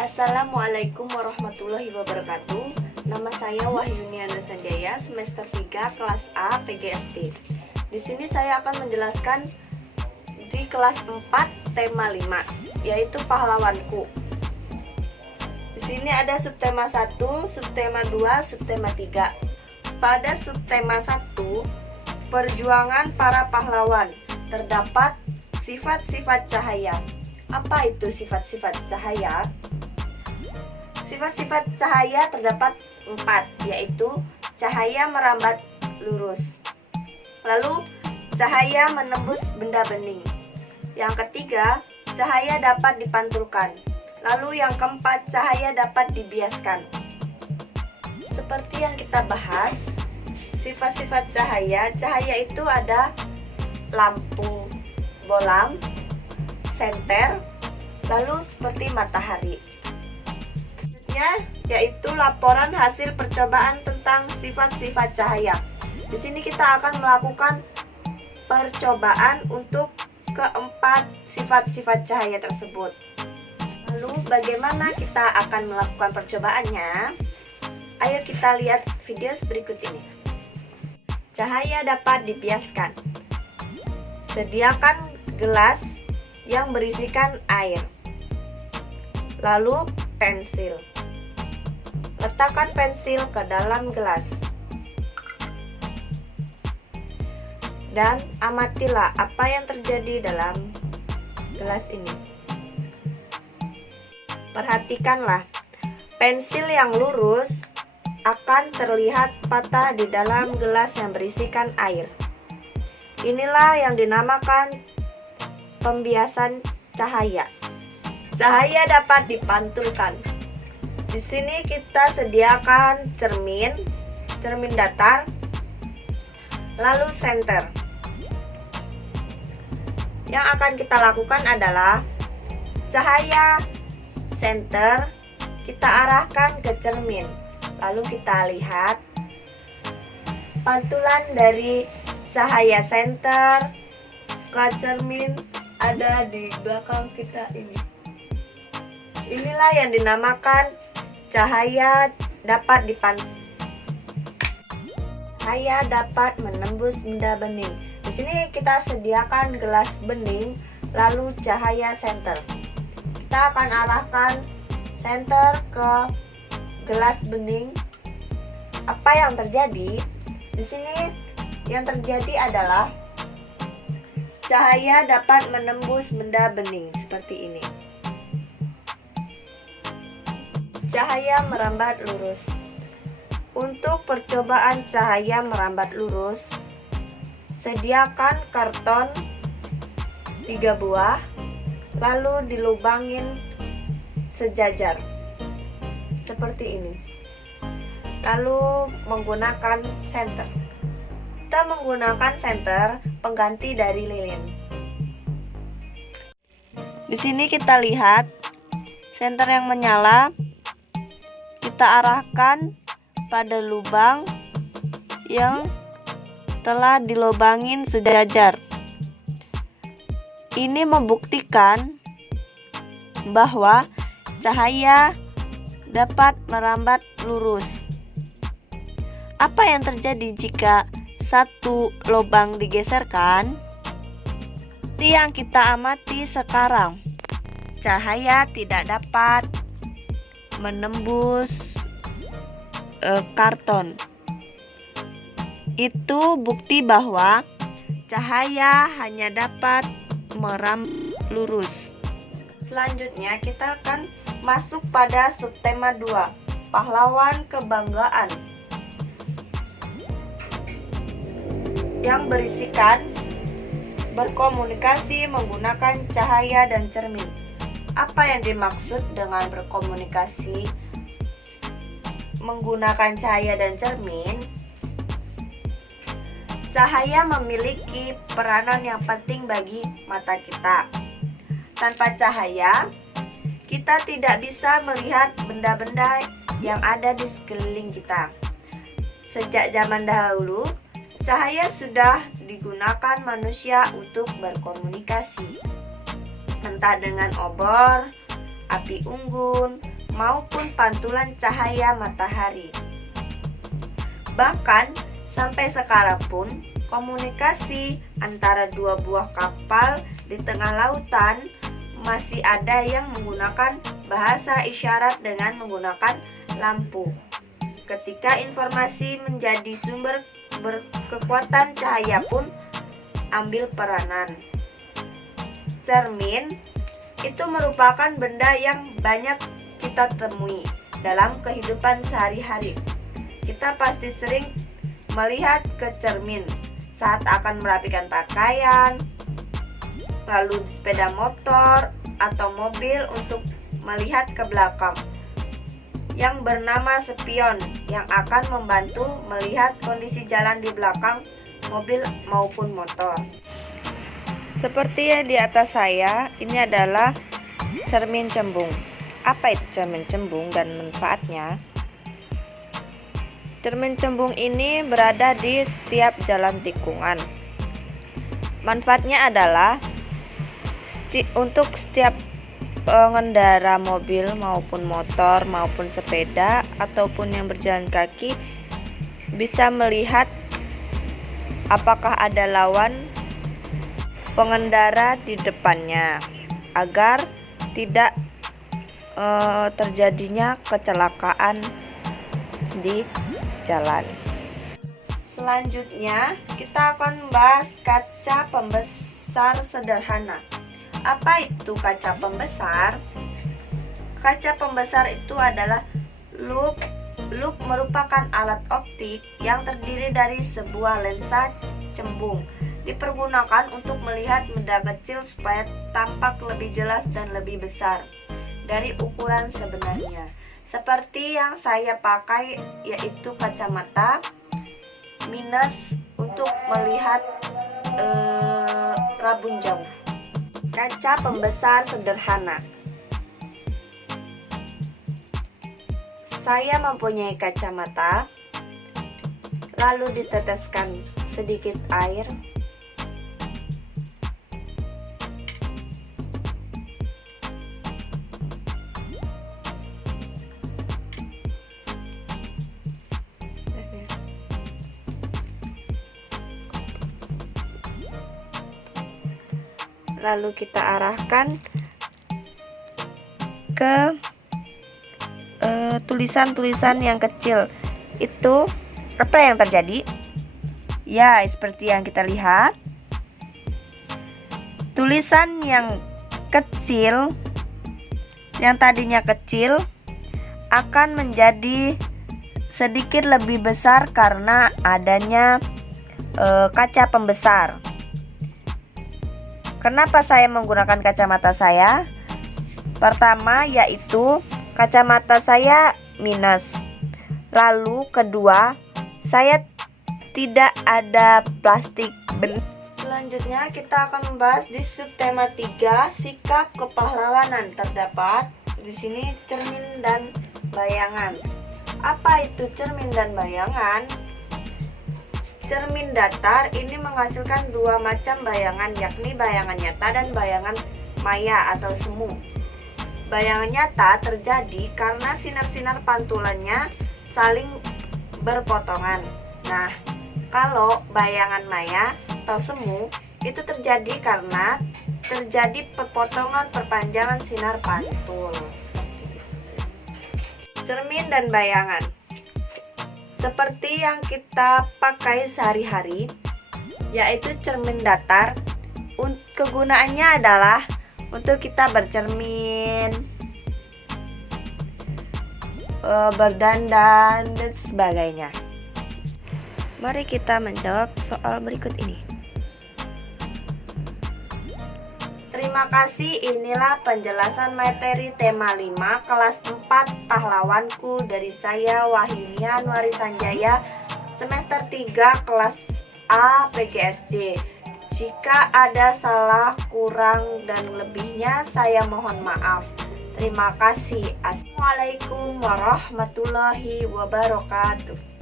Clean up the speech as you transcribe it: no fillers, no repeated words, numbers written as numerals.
Assalamualaikum warahmatullahi wabarakatuh. Nama saya Wahyuni Sanjaya, semester 3 kelas A PGSD. Di sini saya akan menjelaskan di kelas 4 tema 5, yaitu pahlawanku. Di sini ada subtema 1, subtema 2, subtema 3. Pada subtema 1, perjuangan para pahlawan, terdapat sifat-sifat cahaya. Apa itu sifat-sifat cahaya? Sifat-sifat cahaya terdapat 4, yaitu cahaya merambat lurus. Lalu, cahaya menembus benda bening. Yang ketiga, cahaya dapat dipantulkan. Lalu yang keempat, cahaya dapat dibiaskan. Seperti yang kita bahas, sifat-sifat cahaya itu ada lampu bolam, senter, lalu seperti matahari. Yaitu laporan hasil percobaan tentang sifat-sifat cahaya. Di sini kita akan melakukan percobaan untuk keempat sifat-sifat cahaya tersebut. Lalu bagaimana kita akan melakukan percobaannya? Ayo kita lihat video berikut ini. Cahaya dapat dibiaskan. Sediakan gelas yang berisikan air. Lalu pensil. Letakkan pensil ke dalam gelas. Dan amatilah apa yang terjadi dalam gelas ini. Perhatikanlah, pensil yang lurus akan terlihat patah di dalam gelas yang berisikan air. Inilah yang dinamakan pembiasan cahaya. Cahaya dapat dipantulkan. Di sini kita sediakan cermin datar, lalu senter. Yang akan kita lakukan adalah cahaya senter kita arahkan ke cermin. Lalu kita lihat pantulan dari cahaya senter ke cermin ada di belakang kita ini. Inilah yang dinamakan cahaya dapat cahaya dapat menembus benda bening. Di sini kita sediakan gelas bening, lalu cahaya senter. Kita akan arahkan senter ke gelas bening. Apa yang terjadi? Di sini yang terjadi adalah cahaya dapat menembus benda bening seperti ini. Cahaya merambat lurus. Untuk percobaan cahaya merambat lurus, sediakan karton 3 buah, lalu dilubangin sejajar seperti ini. Lalu menggunakan senter. Kita menggunakan senter pengganti dari lilin. Di sini kita lihat senter yang menyala. Kita arahkan pada lubang yang telah dilubangin sejajar. Ini membuktikan bahwa cahaya dapat merambat lurus. Apa yang terjadi jika satu lubang digeserkan? Seperti yang kita amati sekarang, cahaya tidak dapat menembus karton. Itu bukti bahwa cahaya hanya dapat merambat lurus. Selanjutnya kita akan masuk pada subtema 2, pahlawan kebanggaan, yang berisikan berkomunikasi menggunakan cahaya dan cermin. Apa yang dimaksud dengan berkomunikasi menggunakan cahaya dan cermin? Cahaya memiliki peranan yang penting bagi mata kita. Tanpa cahaya, kita tidak bisa melihat benda-benda yang ada di sekeliling kita. Sejak zaman dahulu, cahaya sudah digunakan manusia untuk berkomunikasi. entah dengan obor api unggun, maupun pantulan cahaya matahari. Bahkan sampai sekarang pun komunikasi antara dua buah kapal di tengah lautan masih ada yang menggunakan bahasa isyarat dengan menggunakan lampu. Ketika informasi menjadi sumber berkekuatan cahaya pun ambil peranan. Cermin itu merupakan benda yang banyak kita temui dalam kehidupan sehari-hari. Kita pasti sering melihat ke cermin saat akan merapikan pakaian, lalu sepeda motor atau mobil untuk melihat ke belakang, yang bernama spion yang akan membantu melihat kondisi jalan di belakang mobil maupun motor. Seperti yang di atas saya, ini adalah cermin cembung. Apa itu cermin cembung dan manfaatnya? Cermin cembung ini berada di setiap jalan tikungan. Manfaatnya adalah untuk setiap pengendara mobil maupun motor maupun sepeda ataupun yang berjalan kaki bisa melihat apakah ada lawan pengendara di depannya agar tidak terjadinya kecelakaan di jalan. Selanjutnya kita akan membahas kaca pembesar sederhana. Apa itu kaca pembesar? Kaca pembesar itu adalah loop. Loop merupakan alat optik yang terdiri dari sebuah lensa cembung. Dipergunakan untuk melihat benda kecil supaya tampak lebih jelas dan lebih besar dari ukuran sebenarnya. Seperti yang saya pakai, yaitu kacamata minus untuk melihat rabun jauh. Kaca pembesar sederhana. Saya mempunyai kacamata, lalu diteteskan sedikit air. Lalu kita arahkan ke tulisan-tulisan yang kecil. Itu apa yang terjadi? Ya, seperti yang kita lihat. Tulisan yang kecil, yang tadinya kecil, akan menjadi sedikit lebih besar karena adanya kaca pembesar. Kenapa saya menggunakan kacamata saya? Pertama, yaitu kacamata saya minus. Lalu kedua, saya tidak ada plastik. Selanjutnya kita akan membahas di subtema 3, sikap kepahlawanan. Terdapat di sini cermin dan bayangan. Apa itu cermin dan bayangan? Cermin datar ini menghasilkan dua macam bayangan, yakni bayangan nyata dan bayangan maya atau semu. Bayangan nyata terjadi karena sinar-sinar pantulannya saling berpotongan. Nah, kalau bayangan maya atau semu itu terjadi karena terjadi perpotongan perpanjangan sinar pantul. Cermin dan bayangan seperti yang kita pakai sehari-hari, yaitu cermin datar. Kegunaannya adalah untuk kita bercermin, berdandan, dan sebagainya. Mari kita menjawab soal berikut ini. Terima kasih, inilah penjelasan materi tema 5 kelas 4 pahlawanku dari saya Wahyunia Nuari Sanjaya, semester 3 kelas A PGSD. Jika ada salah, kurang, dan lebihnya saya mohon maaf. Terima kasih. Assalamualaikum warahmatullahi wabarakatuh.